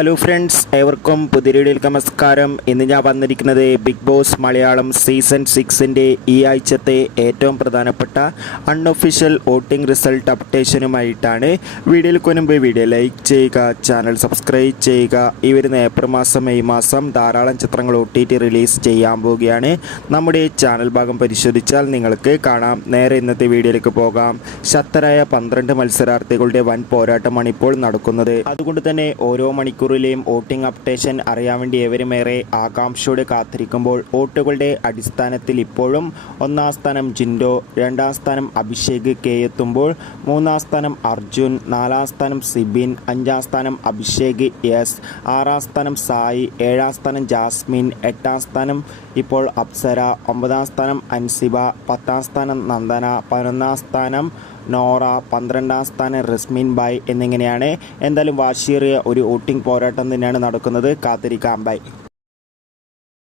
Hello friends ഏവർക്കും പുതിയൊരു നമസ്കാരം. ഇന്ന് ഞാൻ വന്നിരിക്കുന്നത് ബിഗ് ബോസ് മലയാളം സീസൺ സിക്സിന്റെ ഈ ആഴ്ചത്തെ ഏറ്റവും പ്രധാനപ്പെട്ട അൺഒഫീഷ്യൽ വോട്ടിംഗ് റിസൾട്ട് അപ്ഡേഷനുമായിട്ടാണ് വീഡിയോയിൽ കൊനുമ്പ് വീഡിയോ ലൈക്ക് ചെയ്യുക ചാനൽ സബ്സ്ക്രൈബ് ചെയ്യുക. ഈ വരുന്ന ഏപ്രിൽ മാസം മെയ് മാസം ധാരാളം ചിത്രങ്ങൾ ഒ ടി ടി റിലീസ് ചെയ്യാൻ പോവുകയാണ്. നമ്മുടെ ചാനൽ ഭാഗം പരിശോധിച്ചാൽ നിങ്ങൾക്ക് കാണാം. നേരെ ഇന്നത്തെ വീഡിയോയിലേക്ക് പോകാം. ശക്തരായ പന്ത്രണ്ട് മത്സരാർത്ഥികളുടെ വൻ പോരാട്ടമാണ് ഇപ്പോൾ നടക്കുന്നത്. അതുകൊണ്ട് തന്നെ ഓരോ മണിക്കൂറിലെയും വോട്ടിംഗ് അപ്ഡേഷൻ അറിയാൻ വേണ്ടി ഏവരുമേറെ ആകാംക്ഷയോടെ കാത്തിരിക്കുമ്പോൾ വോട്ടുകളുടെ അടിസ്ഥാനത്തിൽ ഇപ്പോഴും ഒന്നാം സ്ഥാനം ജിൻഡോ രണ്ടാം സ്ഥാനം അഭിഷേക് കെ എത്തുമ്പോൾ മൂന്നാം സ്ഥാനം അർജുൻ നാലാം സ്ഥാനം സിബിൻ അഞ്ചാം സ്ഥാനം അഭിഷേക് എസ് ആറാം സ്ഥാനം സായി ഏഴാം സ്ഥാനം ജാസ്മിൻ എട്ടാം സ്ഥാനം ഇപ്പോൾ അപ്സര ഒമ്പതാം സ്ഥാനം അൻസിബ പത്താം സ്ഥാനം നന്ദന പതിനൊന്നാം സ്ഥാനം നോറ പന്ത്രണ്ടാം സ്ഥാനം റസ്മിൻ ബായ് എന്നിങ്ങനെയാണ്. എന്തായാലും വാശിയേറിയ ഒരു വോട്ടിംഗ് പോരാട്ടം തന്നെയാണ് നടക്കുന്നത്. കാത്തിരിക്കാം. ബൈ.